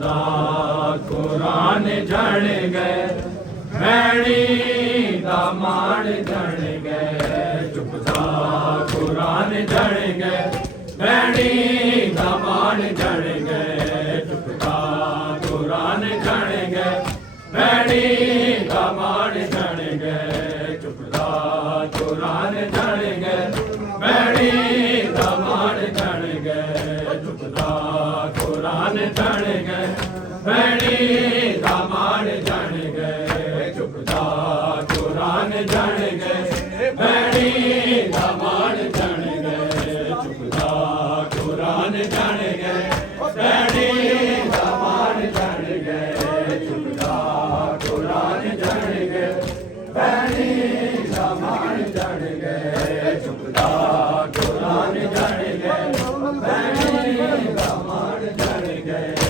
चुपदा कुरान जण गए भैणी दा मान जण गए चुपदा कुरान जण गए भैणी दा मान जण गए चुपदा कुरान जण गए भैणी दा मान जण गए चुपदा कुरान जण गए भैणी दा मान जण गए चुपदा कुरान जण गए भैणी दा मान जण गए चुपदा कुरान जण गए भैणी दा मान जण गए चुपदा कुरान जण गए भैणी दा मान जण गए चुपदा कुरान जण गए भैणी दा मान जण गए चुपदा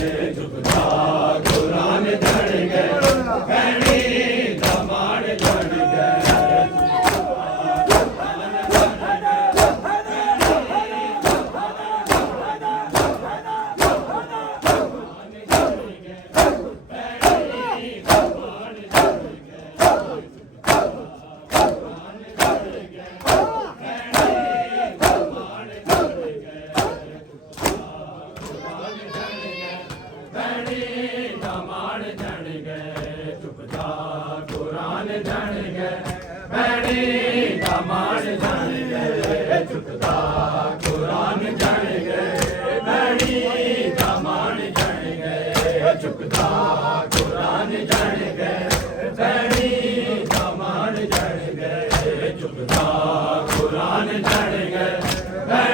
कुरान जण गए भैणी दा मान जण गए चुपदा कुरान जण गए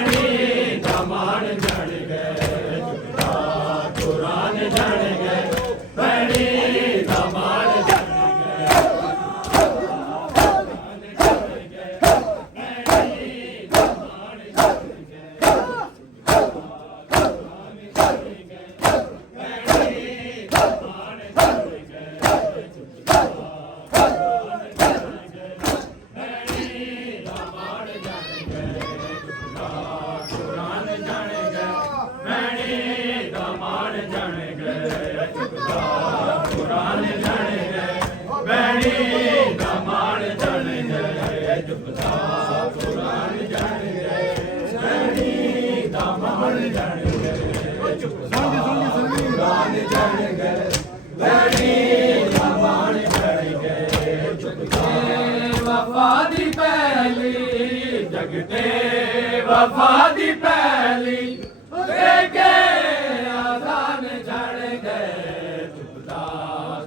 भैणी दा मान जण गए वफा दी पहली देखे आजान जण गए चुपदा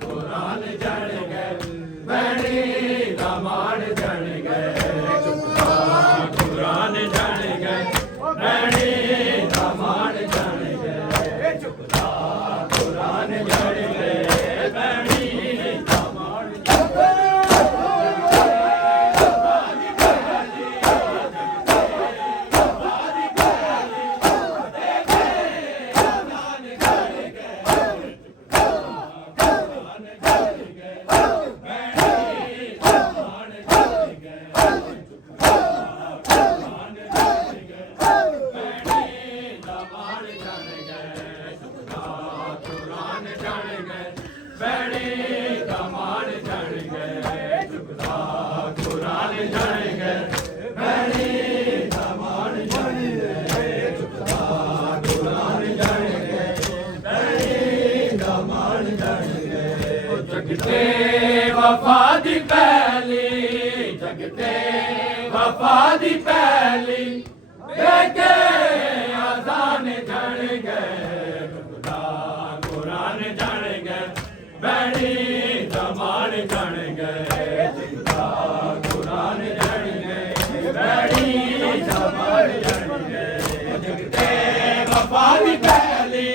कुरान जण गए भैणी दा मान जण गए चुपदा कुरान जण गए भैणी दा मान जण गए चुपदा कुरान जण गए भैणी दा मान जण गए जगते वफा दी पहली जगते वफा दी पहली देखे आजान जण गए चुपदा कुरान जण गए भैणी दा मान जण गए चुपदा कुरान जण गए भैणी दा मान जण गए जगते वफा दी पहली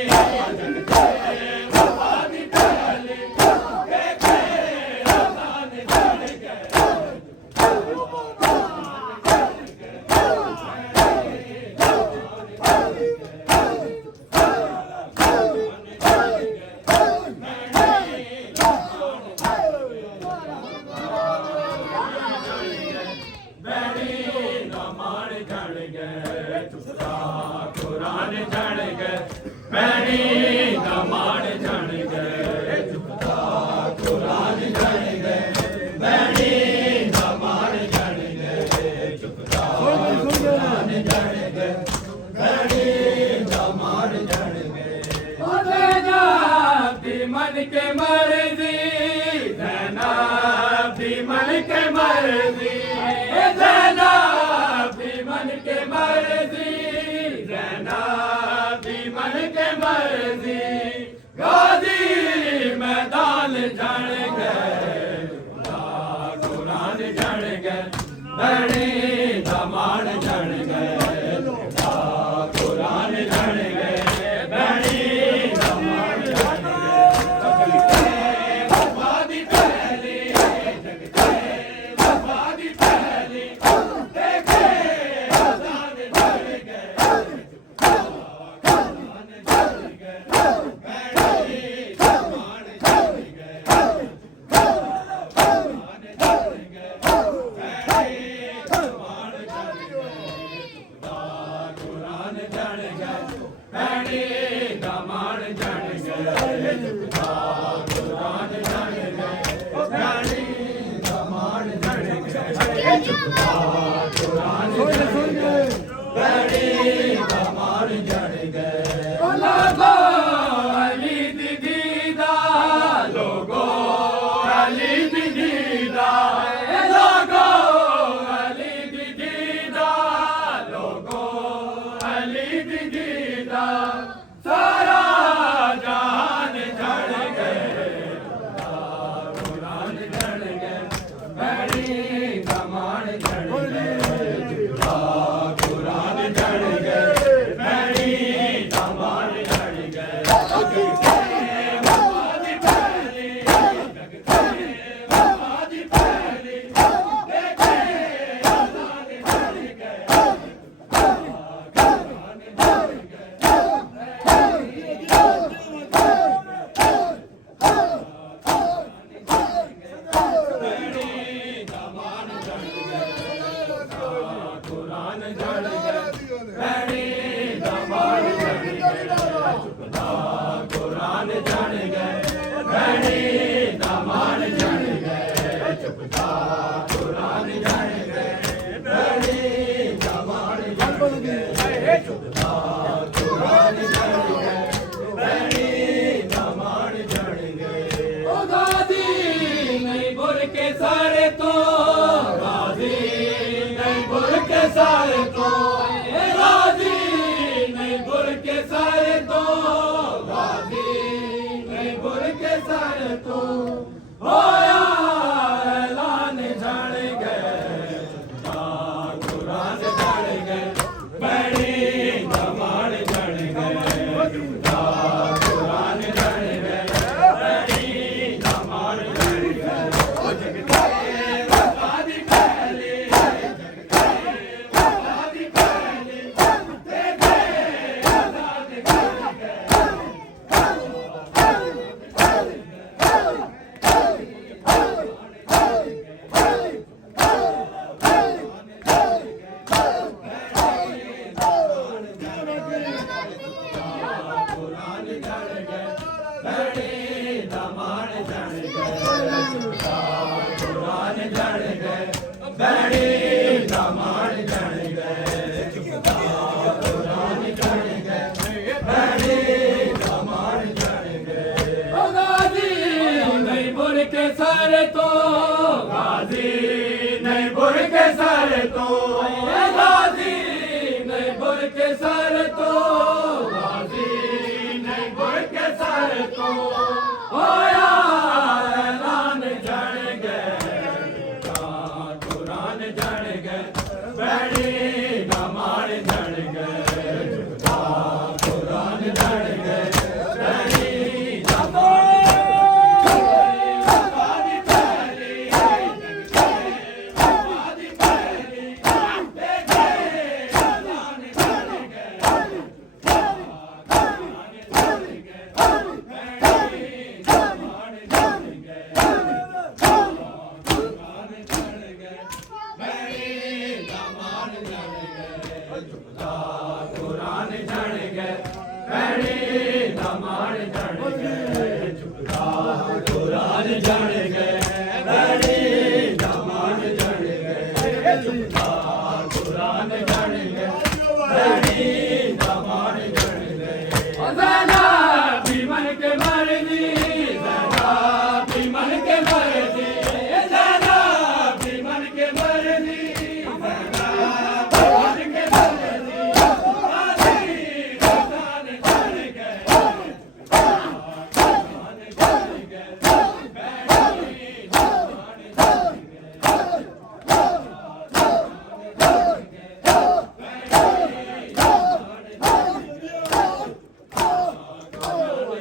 मन के मर्जी ज़ैनब भी मन के मर्जी ज़ैनब भी मन के मर्जी ज़ैनब भी मन के मर्जी गाजी मैदान जण गए कुरान जण गए बड़ी दमान जण गए कुरान जण गए बड़ी दमान जण गए वफादी पहली जगते वफादी पहली देखे अज़ान जण गए कुरान जण गए बड़ी दमान जण गए कुरान जण गए कुरान जण गए भैणी दमान जण गए कुरान जण गए भैणी दमान जण गए कुरान जण गए भैणी दमान जण गए लोगो अली दी दीदा लोगो अली दी दीदा लोगो अली दी दीदा लोगो अली दी दीदा सारा जहान जण गए कुरान जण गए बड़ी दमान जण गए कुरान जण गए बड़ी दमान जण गए वफादी पहली जगते वफादी पहली देखे अज़ान जण गए कुरान जण गए बड़ी दमान जण गए कुरान जण गए बड़ी दमान जण गए कुरान जण गए बड़ी दमान जण गए कुरान जण गए बड़ी दमान जण गए कुरान जण गए बड़ी दमान जण गए ओ गाजी नहीं बुर के सारे तो गाजी नहीं बुर के सारे तो गाजी नहीं बुर के सारे तो गाजी नहीं बुर के सारे तो होया ऐलान जण गए कुरान जण गए बड़ी दमान जण गए कुरान जण गए बड़ी दमान जण गए वफादी पहली जगते वफादी पहली देखे अज़ान जण गए कुरान जण गए बड़ी दमान जण गए कुरान जण गए बड़ी दमान जण गए कुरान जण गए बड़ी दमान जण गए ओ गाजी नहीं बुर के सारे तो गाजी नहीं बुर के सारे तो गाजी नहीं बुर के सारे तो गाजी नहीं बुर के सारे तो होया ऐलान जण गए कुरान जण गए बड़ी दमान जण गए कुरान जण गए बड़ी दमान वफादी पहली जगते वफादी पहली देखे अज़ान जण गए कुरान जण गए बड़ी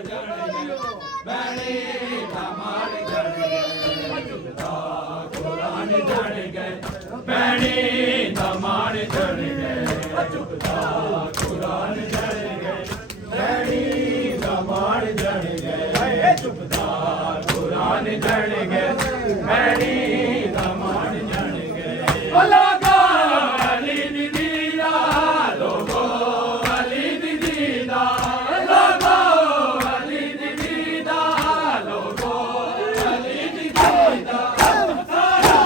ਜਾਣਗੇ ਬੈਣੀ ਧਮਾਲ ਜਾਣਗੇ ਚੁਗਤਾ ਕੁਰਾਨ ਜਾਣਗੇ ਬੈਣੀ ਧਮਾਲ ਜਾਣਗੇ ਚੁਗਤਾ ਕੁਰਾਨ ਜਾਣਗੇ ਬੈਣੀ ਧਮਾਲ ਜਾਣਗੇ ਚੁਗਤਾ ਕੁਰਾਨ ਜਾਣਗੇ ਬੈਣੀ ਧਮਾਲ ਜਾਣਗੇ ਲੋਗੋ ਅਲੀ ਦੀ ਦੀਦਾ ਲੋਗੋ ਅਲੀ ਦੀ ਦੀਦਾ ਲੋਗੋ ਅਲੀ ਦੀ ਦੀਦਾ ਲੋਗੋ ਅਲੀ ਦੀ ਦੀਦਾ ਸਾਰਾ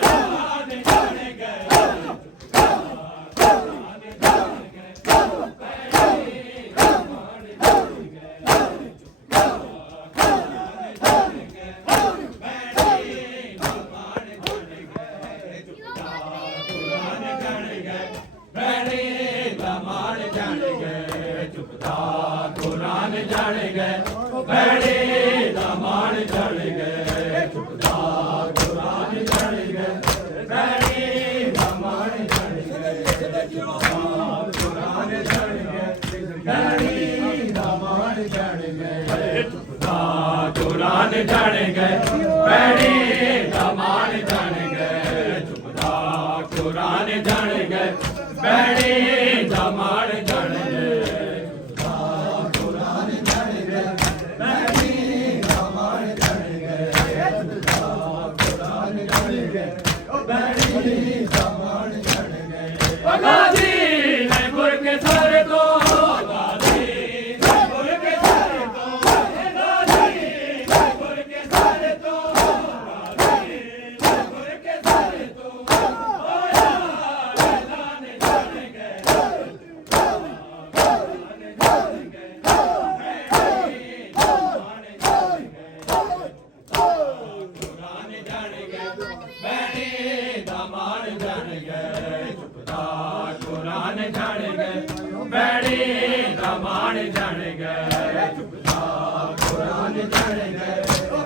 ਜਹਾਨ ਜਾਣ ਗਏ ਕੁਰਾਨ ਜਾਣ ਗਏ ਬੈਣੀ ਧਮਾਲ ਜਾਣ ਗਏ ਕੁਰਾਨ ਜਾਣ ਗਏ ਬੈਣੀ ਧਮਾਲ ਜਾਣ ਗਏ ਕੁਰਾਨ ਜਾਣ ਗਏ ਬੈਣੀ ਧਮਾਲ ਜਾਣ ਗਏ ਚੁਪਤਾ ਕੁਰਾਨ ਜਾਣ ਗਏ ਬੈਣੀ ਧਮਾਲ ਜਾਣ ਗਏ ਚੁਪਤਾ ਕੁਰਾਨ ਜਾਣ ਗਏ ਬੈਣੀ ਧਮਾਲ ਜਾਣ ਗਏ ਚੁਪਤਾ ਕੁਰਾਨ ਜਾਣ ਗਏ ਬੈਣੀ ਧਮਾਲ ਜਾਣ ਗਏ ਚੁਪਤਾ ਕੁਰਾਨ ਜਾਣ ਗਏ ਬੈਣੀ ਧਮਾਲ ਜਾਣ ਗਏ ਚੁਪਤਾ ਕੁਰਾਨ ਜਾਣ ਗਏ ਬੈਣੀ ਧਮਾਲ ਜਾਣ ਗਏ ਚੁਪਤਾ ਕੁਰਾਨ ਜਾਣ ਗਏ ਬੈਣੀ ਧਮਾਲ ਜਾਣ ਗਏ ਚੁਪਤਾ ਕੁਰਾਨ ਜਾਣ ਗਏ ਬੈਣੀ ਧਮਾਲ ਜਾਣ ਗਏ ਗਾਜ਼ੀ ਨੇ ਗੁਰ ਕੇ ਸਰ ਤੋਂ ਗਾਜ਼ੀ ਨੇ ਗੁਰ ਕੇ ਸਰ ਤੋਂ ਗਾਜ਼ੀ ਨੇ ਗੁਰ ਕੇ ਸਰ ਤੋਂ ਗਾਜ਼ੀ ਨੇ ਗੁਰ ਕੇ ਸਰ ਤੋਂ ਹੋਇਆ ਐਲਾਨ ਜਾਣ ਗਏ ਕੁਰਾਨ ਜਾਣ ਗਏ ਬੈਣੀ ਧਮਾਲ ਜਾਣ ਗਏ ਕੁਰਾਨ ਜਾਣ ਗਏ ਬੈਣੀ ਧਮਾਲ ਜਾਣ ਗਏ ਚੁਪਤਾ ਕੁਰਾਨ ਜਾਣ ਗਏ ਬੈਣੀ ਧਮਾਲ ਜਾਣ ਗਏ ਚੁਪਤਾ ਕੁਰਾਨ ਜਾਣ ਗਏ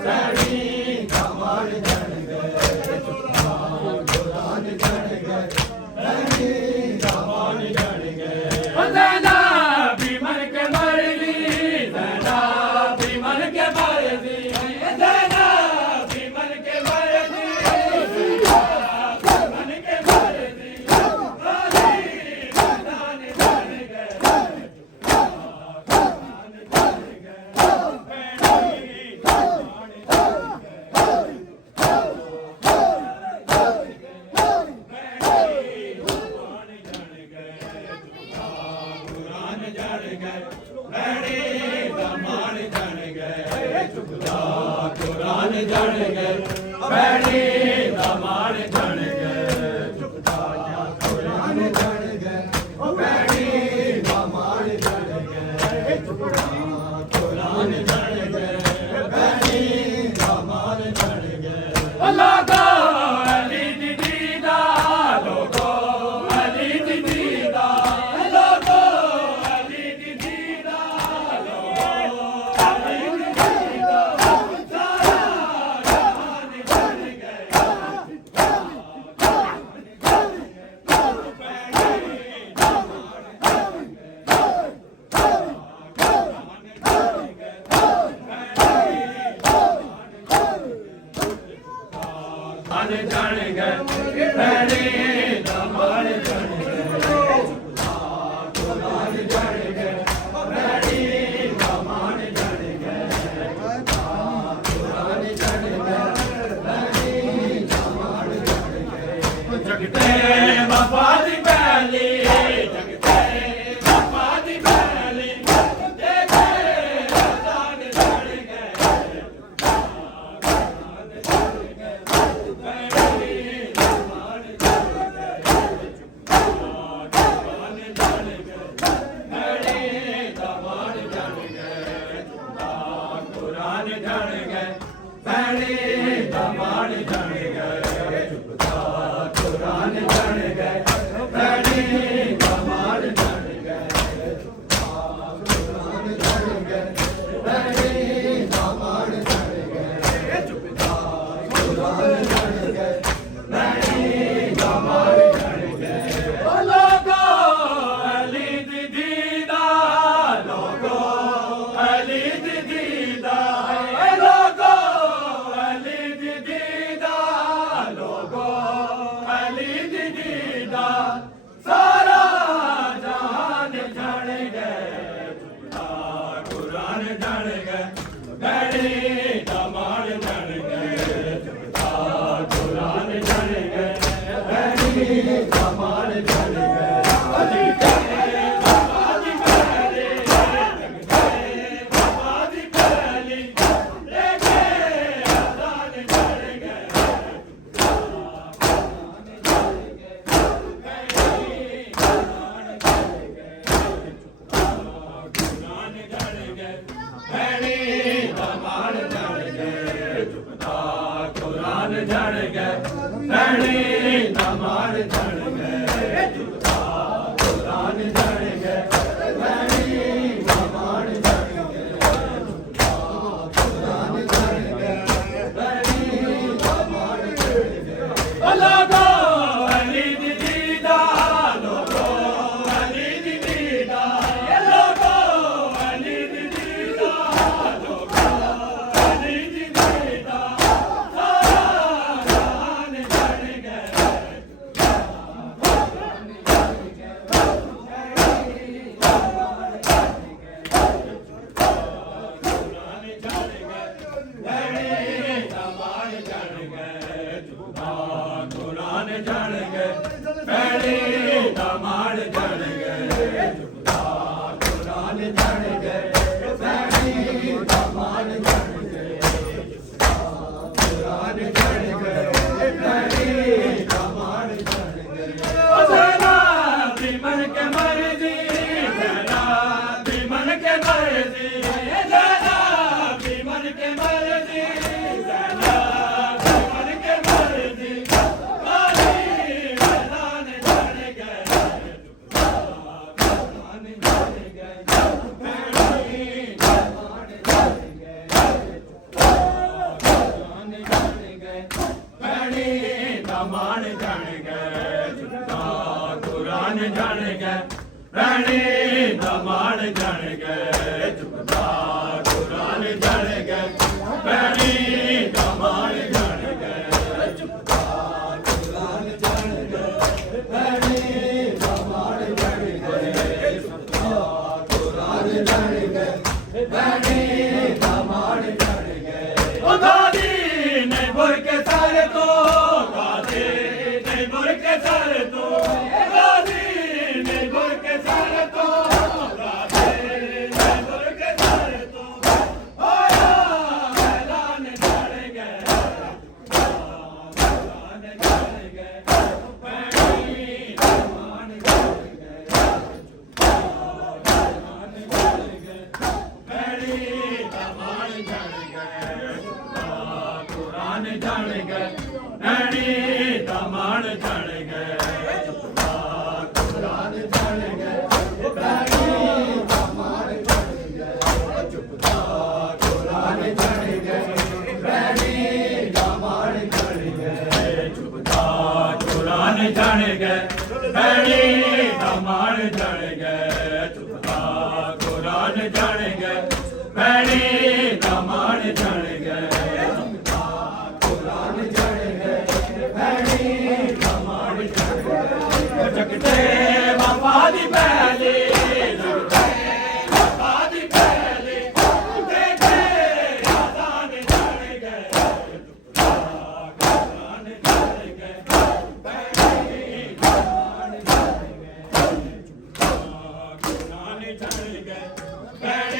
ਬੈਣੀ ਧਮਾਲ ਜਾਣ ਗਏ ਚੁਪਤਾ ਕੁਰਾਨ ਜਾਣ ਗਏ ਬੈਣੀ ਧਮਾਲ ਜਾਣ ਗਏ ਜ਼ੈਨਾ ਵੀ ਮਰ ਕੇ ਮਰ ਲਈ ਜ਼ੈਨਾ ਵੀ ਮਰ ਕੇ ਮਰ ਲਈ ਜ਼ੈਨਾ ਵੀ ਮਰ ਕੇ ਮਰ ਲਈ ਮਨ ਕੇ ਮਰ ਲਈ ਅਲੀ ਮੈਦਾਨ ਜਾਣ ਗਏ ਕੁਰਾਨ ਜਾਣ ਗਏ ਬੈਣੀ ਧਮਾਲ ਜਾਣ ਗਏ ਕੁਰਾਨ ਜਾਣ ਗਏ ਬੈਣੀ ਧਮਾਲ ਜਾਣ ਗਏ ਚੁਪਤਾ ਕੁਰਾਨ ਜਾਣ ਗਏ ਬੈਣੀ ਧਮਾਲ ਜਾਣ ਗਏ ਚੁਪਤਾ ਕੁਰਾਨ ਜਾਣ ਗਏ ਬੈਣੀ ਧਮਾਲ ਜਾਣ ਗਏ ਚੁਪਤਾ ਕੁਰਾਨ ਜਾਣ ਗਏ ਬੈਣੀ ਧਮਾਲ ਜਾਣ ਗਏ ਲੋਗੋ ਅਲੀ ਦੀ ਦੀਦਾ ਲੋਗੋ ਅਲੀ ਦੀ ਦੀਦਾ ਲੋਗੋ ਅਲੀ ਦੀ ਦੀਦਾ ਲੋਗੋ ਅਲੀ ਦੀ ਦੀਦਾ ਸਾਰਾ ਜਹਾਨ ਜਾਣ ਗਏ ਕੁਰਾਨ ਜਾਣ ਗਏ ਬੈਣੀ ਧਮਾਲ ਜਾਣ ਗਏ ਕੁਰਾਨ ਜਾਣ ਗਏ ਬੈਣੀ ਧਮਾਲ ਜਾਣ ਗਏ ਬੈਣੀ ਧਮਾਲ ਜਾਣ ਗਏ ਚੁਪਤਾ ਕੁਰਾਨ ਜਾਣ ਗਏ ਬੈਣੀ ਧਮਾਲ ਜਾਣ ਗਏ ਚੁਪਤਾ ਕੁਰਾਨ ਜਾਣ ਗਏ ਬੈਣੀ ਧਮਾਲ ਜਾਣ ਗਏ ਜਗਤੇ ਬਾਬਾ ਦੀ ਬੈਲੀ ਜਗਤੇ ਬਾਬਾ ਦੀ ਬੈਲੀ ਦੇਖੇ ਦਾਨ ਜਾਣ ਗਏ ਕੁਰਾਨ ਜਾਣ ਗਏ ਬੈਣੀ ਧਮਾਲ ਜਾਣ ਗਏ ਚੁਪਤਾ ਕੁਰਾਨ ਜਾਣ ਗਏ ਬੈਣੀ ਧਮਾਲ ਜਾਣ ਗਏ ਚੁਪਤਾ ਕੁਰਾਨ ਜਾਣ ਗਏ ਬੈਣੀ ਧਮਾਲ ਜਾਣ ਗਏ ਚੁਪਤਾ ਕੁਰਾਨ ਜਾਣ ਗਏ ਬੈਣੀ ਧਮਾਲ ਜਾਣ ਗਏ ਚੁਪਤਾ ਕੁਰਾਨ ਜਾਣ ਗਏ ਬੈਣੀ ਧਮਾਲ ਜਾਣ ਗਏ ਚੁਪਤਾ ਕੁਰਾਨ ਜਾਣ ਗਏ ਬੈਣੀ ਧਮਾਲ ਜਾਣ ਗਏ ਲੋਗੋ ਅਲੀ ਦੀ ਦੀਦਾ ਲੋਗੋ ਅਲੀ ਦੀ कुरान जान गए भैणी दामाद जान गए चुपता कुरान जान गए भैणी दामाद जान गए बाबा दी पहली बाबा दी पहली लेके आजाद जान गए जान गए भैणी दामाद जान गए चुपता कुरान जान गए भैणी दामाद जान गए चुपता कुरान जान गए भैणी दामाद जान गए लोगो अली दी दीदा लोगो अली दी दीदा लोगो अली दी दीदा लोगो अली दी दीदा जान गए भैणी दामाद जान गए चुपता कुरान जान गए भैणी दामाद जान गए चुपता कुरान जान गए भैणी दामाद जान गए ज़रा भी मन के मर्जी ज़रा भी मन के मर्जी ज़रा भी मन के मर्जी ज़रा भी मन के मर्जी दामाद जान गए चुपता कुरान जान गए भैणी दामाद जान गए चुपता कुरान जान गए भैणी दामाद जान गए चुपता कुरान जान गए भैणी दामाद जान गए चुपता कुरान जान गए भैणी दामाद जान गए ओ दादी नहीं बोल के सारे तो के सारे तो गाजी नहीं बोल के सारे तो गाजी नहीं बोल के सारे तो आया ऐलान जान गए ऐलान जान गए भैणी दामाद जान गए ऐलान जान गए भैणी दामाद जान गए कुरान जान गए भैणी दामाद जान गए चुपता कुरान जान गए भैणी दामाद जान गए चुपता कुरान जान गए भैणी दामाद जान गए चुपता कुरान जान गए भैणी दामाद जान गए चुपता कुरान जान गए भैणी दामाद जान गए चुपता कुरान जान गए भैणी दामाद जान गए जगते बाबा दी पहली जगते बाबा दी पहली देखे आजाद जान गए चुपता कुरान जान गए भैणी दामाद जान गए चुपता कुरान जान गए भैणी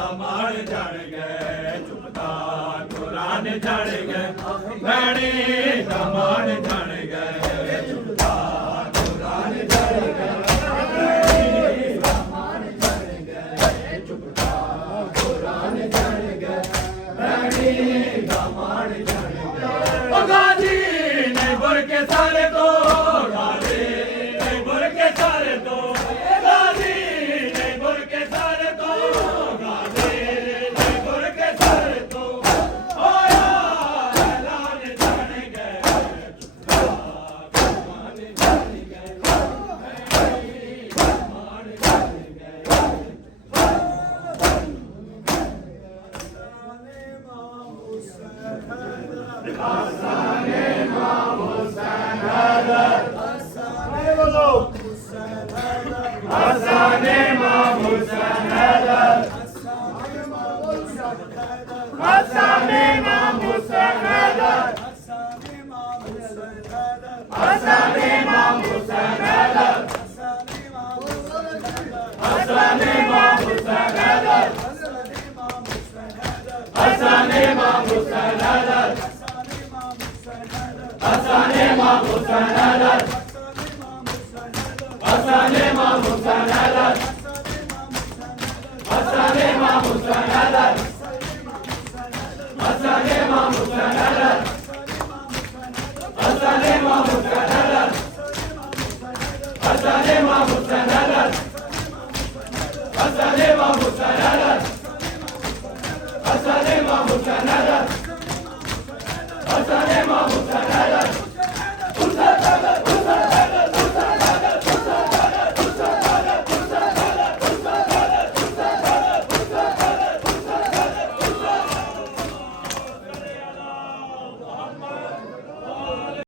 दामाद जान गए चुपता कुरान जान गए भैणी दामाद जान गए चुपता कुरान जान गए दामाद जान गए चुपता कुरान जान गए भैणी दामाद जान गए ओ गाजी नहीं बोल के सारे तो गाजी नहीं बोल के सारे तो गाजी नहीं बोल के सारे तो गाजी नहीं बोल के सारे तो आया ऐलान जान गए चुपता कुरान जान गए भैणी दामाद जान गए Hasan İmam Hüseyin Haydar. Hasan İmam Hüseyin Haydar. Hasan İmam Hüseyin Haydar. Hasan İmam Hüseyin Haydar. Hasan İmam Hüseyin Haydar. Hasan İmam Hüseyin Haydar. Hasan İmam Hüseyin Haydar. Hasan İmam Hüseyin Haydar. Hasan İmam Hüseyin Haydar. Hasan İmam Hüseyin Haydar. Hasan İmam Hüseyin Haydar. Hasan İmam Hüseyin Haydar. Hasan İmam